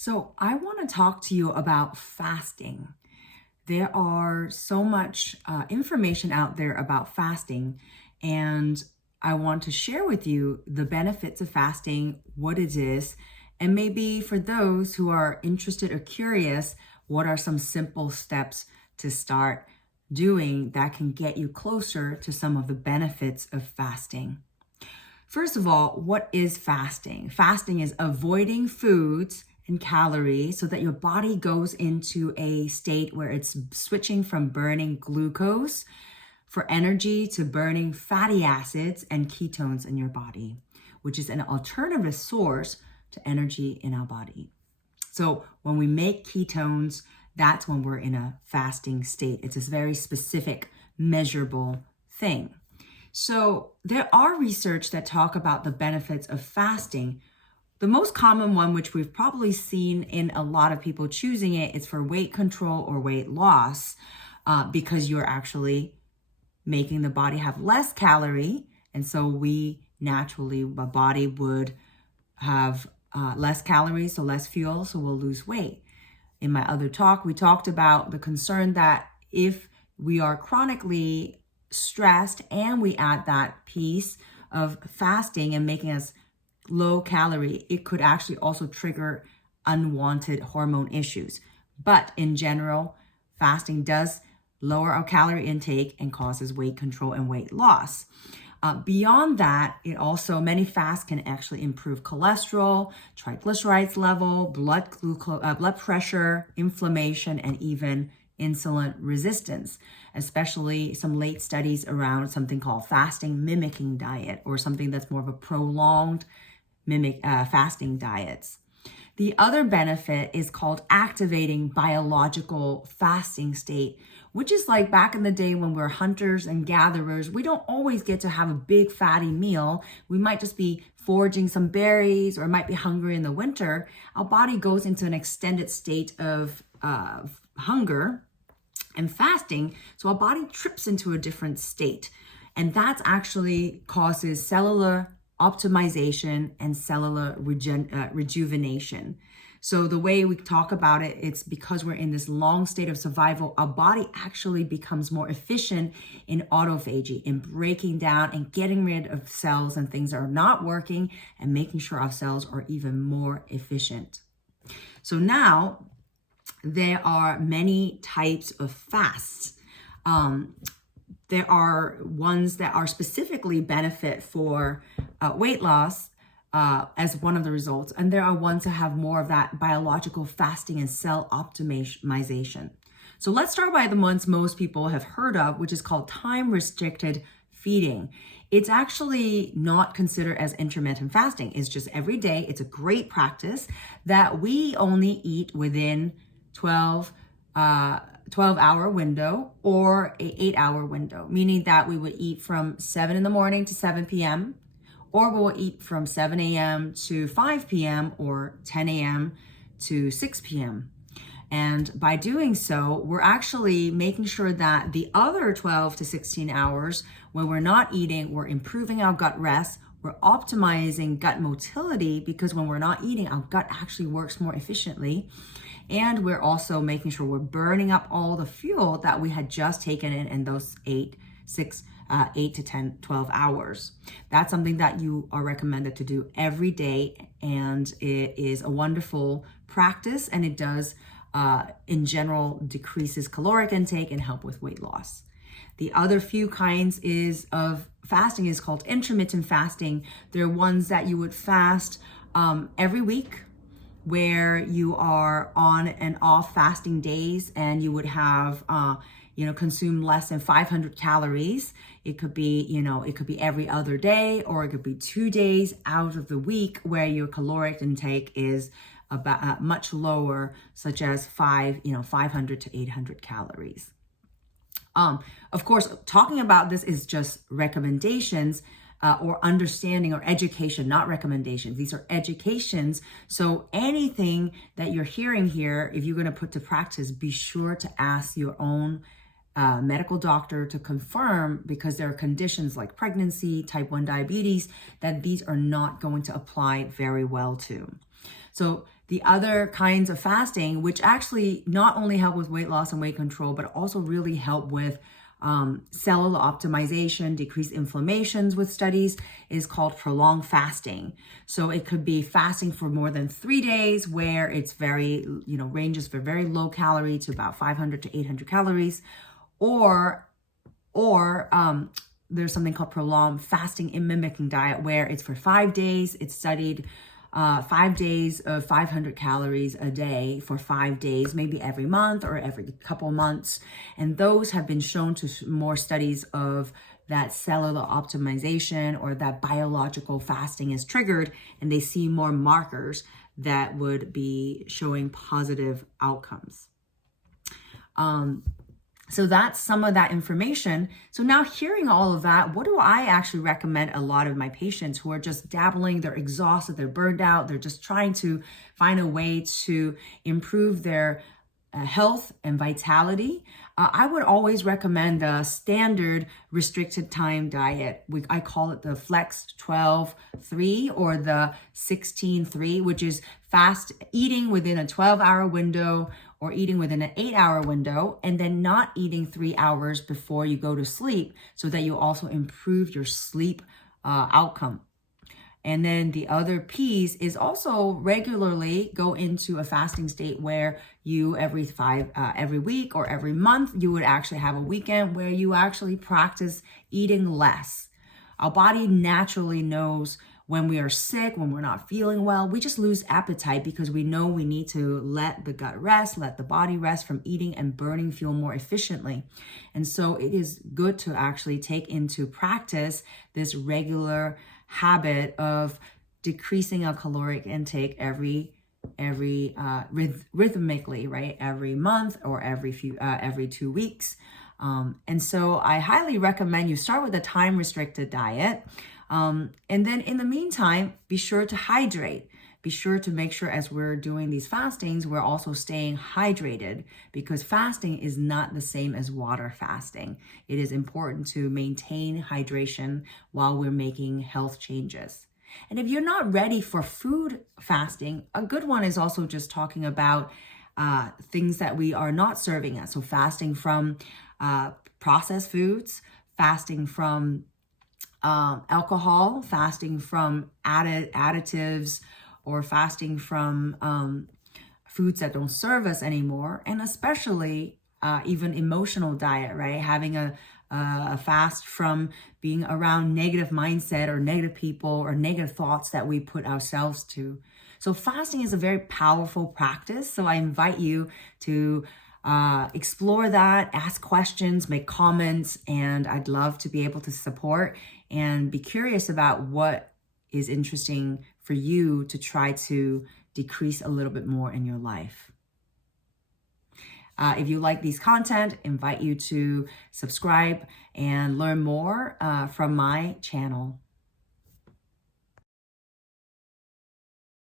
So, I want to talk to you about fasting. There are so much information out there about fasting, and I want to share with you the benefits of fasting, what it is, and maybe for those who are interested or curious, what are some simple steps to start doing that can get you closer to some of the benefits of fasting. First of all, what is fasting? Fasting is avoiding foods and calories so that your body goes into a state where it's switching from burning glucose for energy to burning fatty acids and ketones in your body, which is an alternative source to energy in our body. So when we make ketones, that's when we're in a fasting state. It's a very specific, measurable thing. So there are research that talk about the benefits of fasting. The most common one, which we've probably seen in a lot of people choosing it, is for weight control or weight loss, because you're actually making the body have less calorie. And so we naturally, the body would have less calories, so less fuel, so we'll lose weight. In my other talk, we talked about the concern that if we are chronically stressed and we add that piece of fasting and making us low calorie, it could actually also trigger unwanted hormone issues. But in general, fasting does lower our calorie intake and causes weight control and weight loss. Beyond that, many fasts can actually improve cholesterol, triglycerides level, blood pressure, inflammation, and even insulin resistance, especially some late studies around something called fasting mimicking diet, or something that's more of a prolonged fasting diets. The other benefit is called activating biological fasting state, which is like back in the day when we're hunters and gatherers. We don't always get to have a big fatty meal. We might just be foraging some berries or might be hungry in the winter. Our body goes into an extended state of hunger and fasting. So our body trips into a different state. And that actually causes cellular optimization and cellular rejuvenation. So the way we talk about it, it's because we're in this long state of survival, our body actually becomes more efficient in autophagy, in breaking down and getting rid of cells and things that are not working and making sure our cells are even more efficient. So now there are many types of fasts. There are ones that are specifically benefit for weight loss as one of the results. And there are ones that have more of that biological fasting and cell optimization. So let's start by the ones most people have heard of, which is called time-restricted feeding. It's actually not considered as intermittent fasting. It's just every day. It's a great practice that we only eat within 12-hour window or a 8-hour window, meaning that we would eat from 7 in the morning to 7 p.m. or we'll eat from 7 a.m. to 5 p.m. or 10 a.m. to 6 p.m. And by doing so, we're actually making sure that the other 12 to 16 hours when we're not eating, we're improving our gut rest, we're optimizing gut motility, because when we're not eating, our gut actually works more efficiently. And we're also making sure we're burning up all the fuel that we had just taken in those 8 to 10, 12 hours. That's something that you are recommended to do every day. And it is a wonderful practice, and it does, in general, decreases caloric intake and help with weight loss. The other few kinds of fasting is called intermittent fasting. They're ones that you would fast every week, where you are on and off fasting days, and you would have consume less than 500 calories. It could be every other day, or it could be 2 days out of the week where your caloric intake is about much lower, such as 500 to 800 calories. Of course, talking about this is just recommendations, or understanding or education, not recommendations. These are educations. So anything that you're hearing here, if you're going to put to practice, be sure to ask your own medical doctor to confirm, because there are conditions like pregnancy, type 1 diabetes, that these are not going to apply very well to. So The other kinds of fasting, which actually not only help with weight loss and weight control, but also really help with cellular optimization, decrease inflammations with studies, is called prolonged fasting. So it could be fasting for more than 3 days, where it's very, ranges for very low calorie to about 500 to 800 calories, or there's something called prolonged fasting and mimicking diet, where it's for 5 days. It's studied 5 days of 500 calories a day for 5 days, maybe every month or every couple months. And those have been shown to more studies of that cellular optimization, or that biological fasting is triggered, and they see more markers that would be showing positive outcomes. So that's some of that information. So now, hearing all of that, what do I actually recommend a lot of my patients who are just dabbling, they're exhausted, they're burned out, they're just trying to find a way to improve their health and vitality? I would always recommend the standard restricted time diet. I call it the Flex 12-3 or the 16-3, which is fast eating within a 12-hour window, or eating within an 8-hour window, and then not eating 3 hours before you go to sleep, so that you also improve your sleep outcome. And then the other piece is also regularly go into a fasting state, where you every week or every month, you would actually have a weekend where you actually practice eating less. Our body naturally knows when we are sick, when we're not feeling well, we just lose appetite, because we know we need to let the gut rest, let the body rest from eating and burning fuel more efficiently. And so it is good to actually take into practice this regular habit of decreasing our caloric intake rhythmically, right? Every month or every 2 weeks. And so I highly recommend you start with a time restricted diet. And then in the meantime, be sure to hydrate. Be sure to make sure, as we're doing these fastings, we're also staying hydrated, because fasting is not the same as water fasting. It is important to maintain hydration while we're making health changes. And if you're not ready for food fasting, a good one is also just talking about things that we are not serving at. So fasting from processed foods, fasting from alcohol, fasting from additives, or fasting from foods that don't serve us anymore, and especially even emotional diet, right? Having a fast from being around negative mindset or negative people or negative thoughts that we put ourselves to. So fasting is a very powerful practice. So I invite you to explore that, ask questions, make comments, and I'd love to be able to support and be curious about what is interesting for you to try to decrease a little bit more in your life. If you like these content, invite you to subscribe and learn more from my channel.